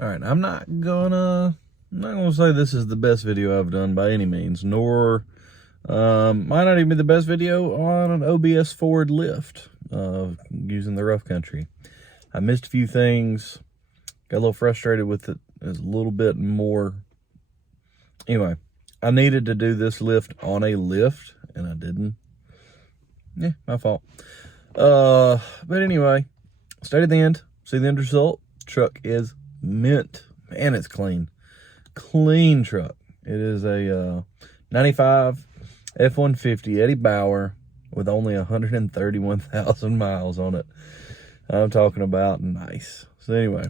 All right, I'm not gonna say this is the best video I've done by any means, nor might not even be the best video on an OBS forward lift using the rough country. I missed a few things, got a little frustrated with it. It's a little bit more. Anyway, I needed to do this lift on a lift, and I didn't. Yeah, my fault. But anyway, stay to the end, see the end result. Truck is mint. Man, it's clean. Clean truck. It is a 95 F150 Eddie Bauer with only 131,000 miles on it. I'm talking about nice. So anyway,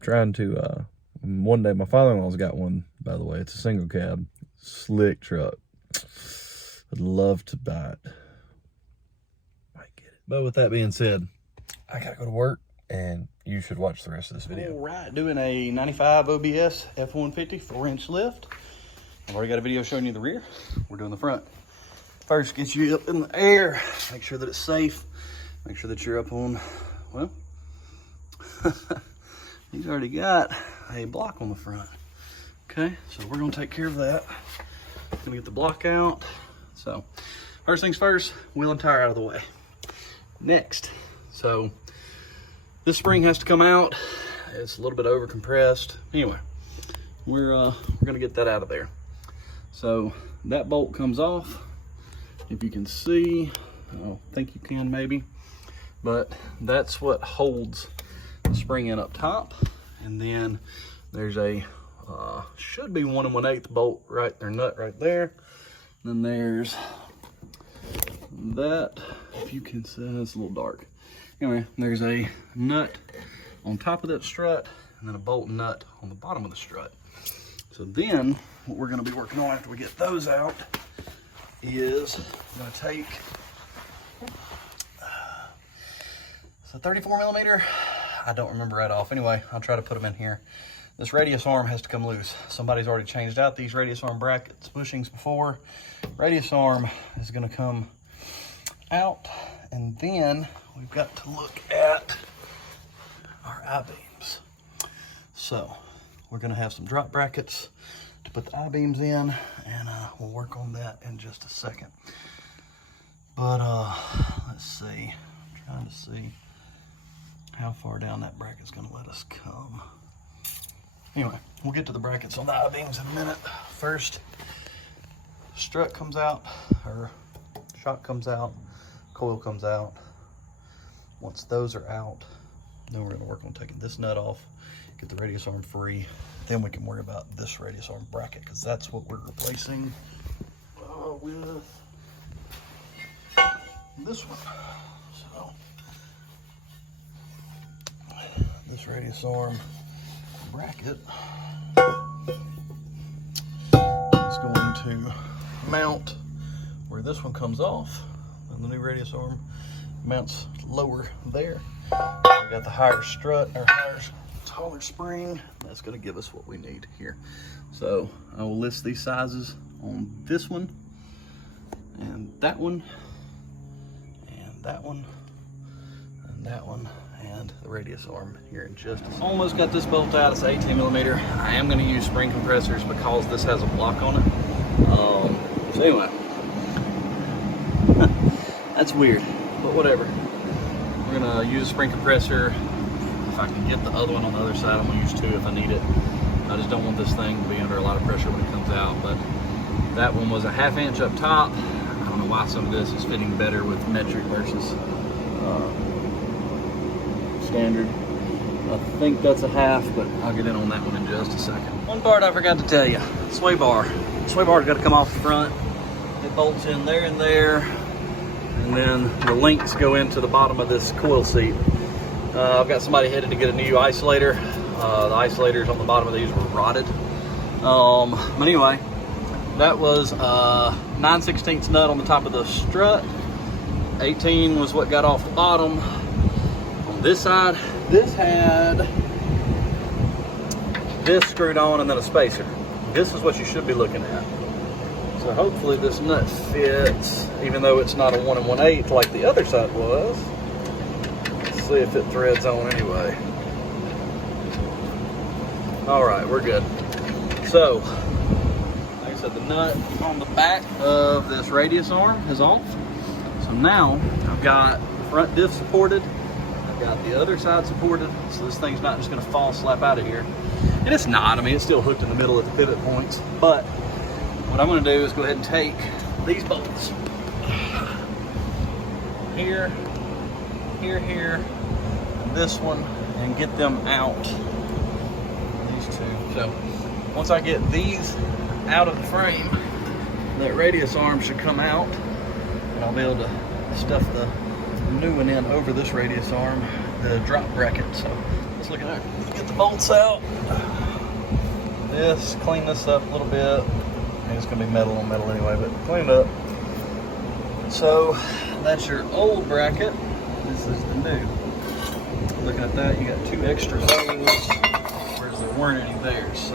trying to, one day, my father-in-law's got one, by the way. It's a single cab, slick truck. I'd love to buy it. Might get it. But with that being said, I gotta go to work, and you should watch the rest of this video. All right, doing a 95 OBS F150 4-inch lift. I've already got a video showing you the rear. We're doing the front. First, get you up in the air. Make sure that it's safe. Make sure that you're up on, well, he's already got a block on the front. Okay, so we're gonna take care of that. Gonna get the block out. So, first things first, wheel and tire out of the way. Next, so this spring has to come out. It's a little bit over compressed. Anyway, we're gonna get that out of there. So that bolt comes off. If you can see, I don't think you can maybe, but that's what holds the spring in up top. And then there's a should be 1 1/8 bolt right there, nut right there. And then there's that, if you can see, it's a little dark. Anyway, there's a nut on top of that strut, and then a bolt and nut on the bottom of the strut. So then, what we're gonna be working on after we get those out is I'm gonna take, it's a 34 millimeter. I don't remember right off. Anyway, I'll try to put them in here. This radius arm has to come loose. Somebody's already changed out these radius arm brackets bushings before. Radius arm is gonna come out, and then we've got to look at our I-beams. So we're gonna have some drop brackets to put the I-beams in, and we'll work on that in just a second. But let's see, I'm trying to see how far down that bracket's gonna let us come. Anyway, we'll get to the brackets on the I-beams in a minute. First, strut comes out, or shock comes out, coil comes out. Once those are out, then we're gonna work on taking this nut off, get the radius arm free. Then we can worry about this radius arm bracket, because that's what we're replacing with this one. So this radius arm bracket is going to mount where this one comes off, and the new radius arm mounts lower there. We got the higher strut, or higher taller spring. That's going to give us what we need here. So I will list these sizes on this one, and that one, and that one, and that one, and the radius arm here in just a second. Almost got this bolt out. It's 18 millimeter. I am going to use spring compressors because this has a block on it. So anyway, that's weird, but whatever. We're going to use a spring compressor. If I can get the other one on the other side, I'm going to use 2 if I need it. I just don't want this thing to be under a lot of pressure when it comes out. But that one was a 1/2 inch up top. I don't know why some of this is fitting better with metric versus standard. I think that's a 1/2, but I'll get in on that one in just a second. One part I forgot to tell you, sway bar. Sway bar's got to come off the front. It bolts in there and there, and then the links go into the bottom of this coil seat. I've got somebody headed to get a new isolator. The isolators on the bottom of these were rotted. But anyway, that was 9/16 nut on the top of the strut. 18 was what got off the bottom. On this side, this had this screwed on and then a spacer. This is what you should be looking at. So hopefully this nut fits, even though it's not a 1 1/8 like the other side was. Let's see if it threads on anyway. All right, we're good. So, like I said, the nut on the back of this radius arm is off. So now I've got front diff supported. I've got the other side supported. So this thing's not just gonna fall slap out of here. And it's not, I mean, it's still hooked in the middle at the pivot points. But what I'm gonna do is go ahead and take these bolts here, here, and this one, and get them out. These two. So once I get these out of the frame, that radius arm should come out, and I'll be able to stuff the new one in over this radius arm, the drop bracket. So let's look at that. Get the bolts out. Clean this up a little bit. I think it's gonna be metal on metal anyway, but clean it up. So that's your old bracket. This is the new. Looking at that, you got 2 extra holes, whereas there weren't any there. So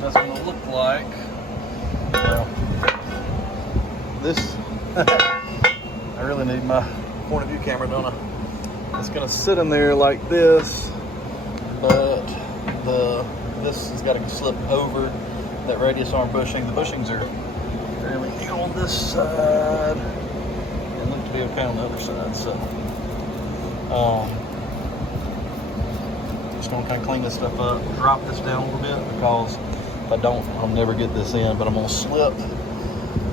that's what it'll look like. Now, this, I really need my point of view camera, don't I? It's gonna sit in there like this, but this has got to slip over that radius arm bushing. The bushings are fairly neat on this side and look to be okay on the other side. So, just gonna kind of clean this stuff up, drop this down a little bit, because if I don't, I'll never get this in. But I'm gonna slip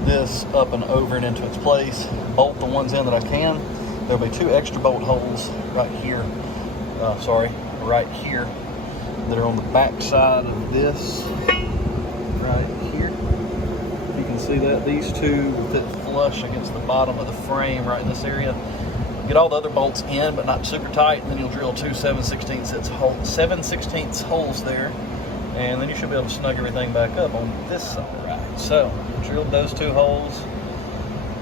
this up and over and into its place, bolt the ones in that I can. There'll be 2 extra bolt holes right here, right here, that are on the back side of this, right here. You can see that these 2 will fit flush against the bottom of the frame right in this area. Get all the other bolts in, but not super tight, and then you'll drill 2 7/16 holes there, and then you should be able to snug everything back up on this side. Right. So, drilled those 2 holes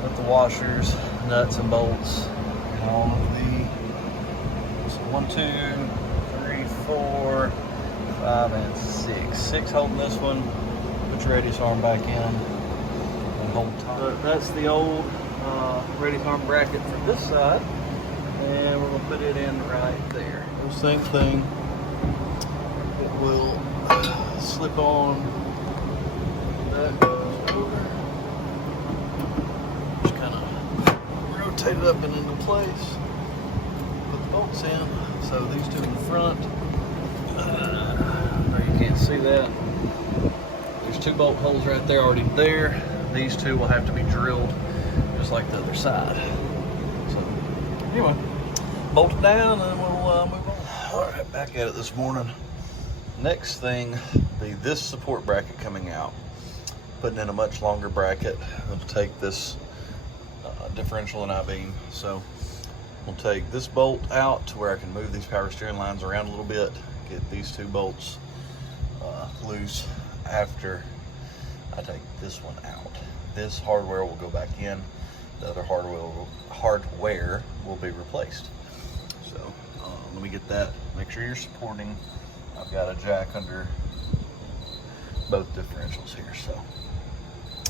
with the washers, nuts, and bolts. All of the, so 1, 2, 3, 4, 5, and 6. 6 holding this one. Put your radius arm back in and hold tight. That's the old radius arm bracket for this side, and we're gonna put it in right there. Same thing. It will slip on. That goes over. Just kind of rotate it up and into place. Put the bolts in. So these 2 in the front. You can't see that. There's 2 bolt holes right there already there. These 2 will have to be drilled just like the other side. So anyway, bolt it down and we'll move on. All right, back at it this morning. Next thing will be this support bracket coming out. Putting in a much longer bracket. It'll take this differential and I-beam. So we'll take this bolt out to where I can move these power steering lines around a little bit. Get these 2 bolts loose after I take this one out. This hardware will go back in. The other hardware will be replaced. So let me get that. Make sure you're supporting. I've got a jack under both differentials here. So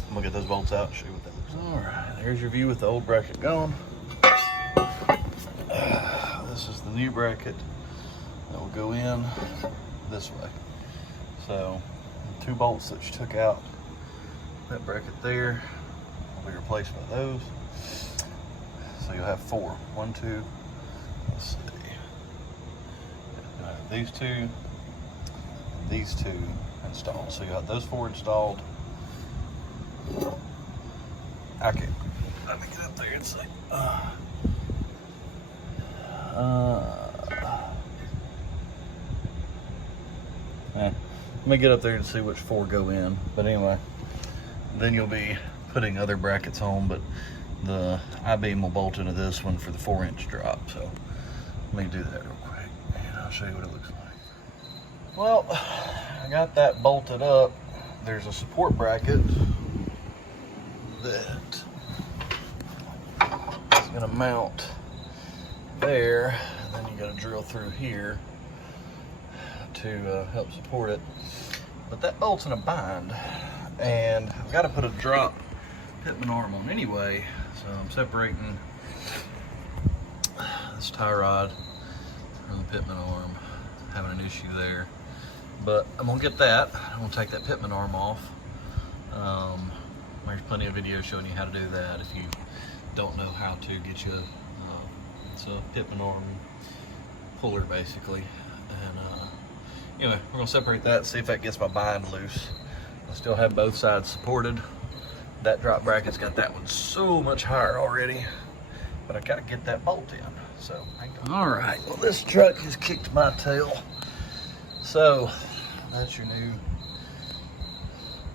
I'm gonna get those bolts out and show you what that looks like. All right, there's your view with the old bracket gone. This is the new bracket that will go in this way. So the 2 bolts that you took out, that bracket there will be replaced by those. So you'll have 4. 1, 2, let's see. You'll have these 2 installed. So you have those 4 installed. Okay, let me get up there and see. Let me get up there and see which 4 go in. But anyway, then you'll be putting other brackets on, but the I-beam will bolt into this one for the 4-inch drop. So let me do that real quick and I'll show you what it looks like. Well, I got that bolted up. There's a support bracket that is gonna mount there, and then you gotta drill through here to help support it. But that bolt's in a bind, and I've got to put a drop pitman arm on anyway, so I'm separating this tie rod from the pitman arm, having an issue there, But I'm gonna get that. I'm gonna take that pitman arm off. There's plenty of videos showing you how to do that if you don't know how to get you it's a pitman arm puller basically. And anyway, we're gonna separate that, see if that gets my bind loose. I still have both sides supported. That drop bracket's got that one so much higher already, but I gotta get that bolt in. So hang on. All right, well this truck has kicked my tail. So that's your new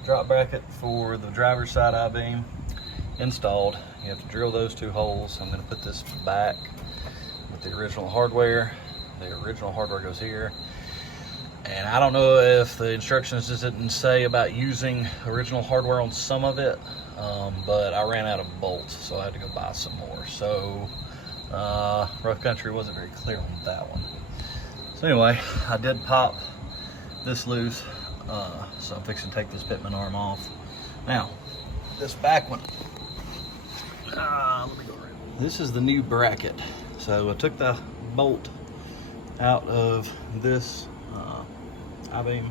drop bracket for the driver's side I-beam installed. You have to drill those 2 holes. I'm gonna put this back with the original hardware. The original hardware goes here. And I don't know if the instructions just didn't say about using original hardware on some of it, but I ran out of bolts, so I had to go buy some more. So Rough Country wasn't very clear on that one. So anyway, I did pop this loose, so I'm fixing to take this pitman arm off. Now, this back one, let me go right. This is the new bracket. So I took the bolt out of this I-beam,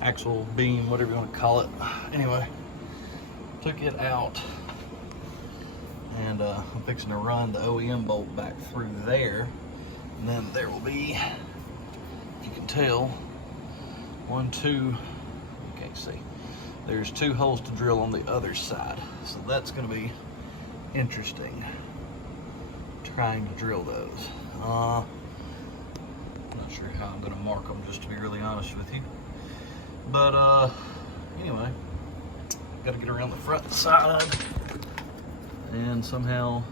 axle beam, whatever you want to call it. Anyway, took it out, and I'm fixing to run the OEM bolt back through there, and then there will be, you can tell, 1, 2, you can't see, there's 2 holes to drill on the other side, so that's going to be interesting trying to drill those. Not sure how I'm going to mark them, just to be really honest with you, but anyway, got to get around the front side, and somehow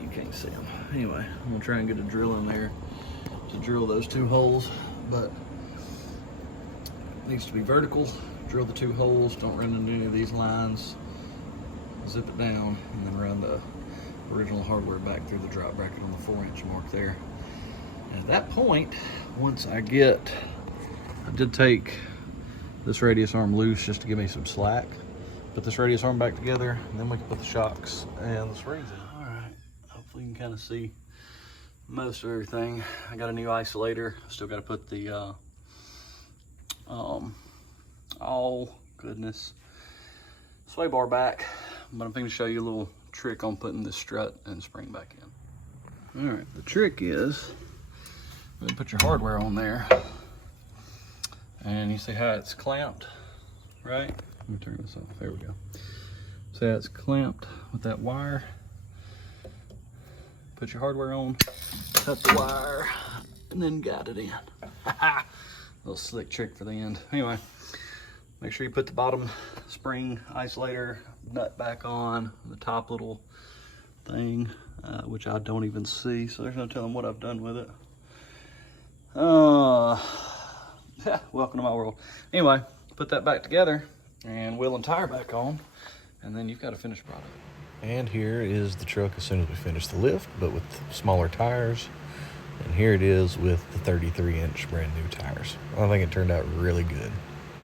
you can't see them. Anyway, I'm going to try and get a drill in there to drill those 2 holes, but it needs to be vertical. Drill the 2 holes, don't run into any of these lines, zip it down, and then run the original hardware back through the drop bracket on the 4-inch mark there. And at that point, once I did take this radius arm loose just to give me some slack, put this radius arm back together, and then we can put the shocks and the springs in. All right, hopefully you can kind of see most of everything. I got a new isolator. Still got to put the oh goodness, sway bar back, but I'm going to show you a little trick on putting this strut and spring back in. All right, the trick is you put your hardware on there, and you see how it's clamped, right? Let me turn this off. There we go. See how it's clamped with that wire? Put your hardware on, cut the wire, and then guide it in. Little slick trick for the end. Anyway, make sure you put the bottom spring isolator nut back on, the top little thing, which I don't even see, so there's no telling what I've done with it. Yeah, welcome to my world. Anyway, put that back together and wheel and tire back on, and then you've got a finished product. And here is the truck as soon as we finish the lift, but with smaller tires. And here it is with the 33-inch brand new tires. I think it turned out really good.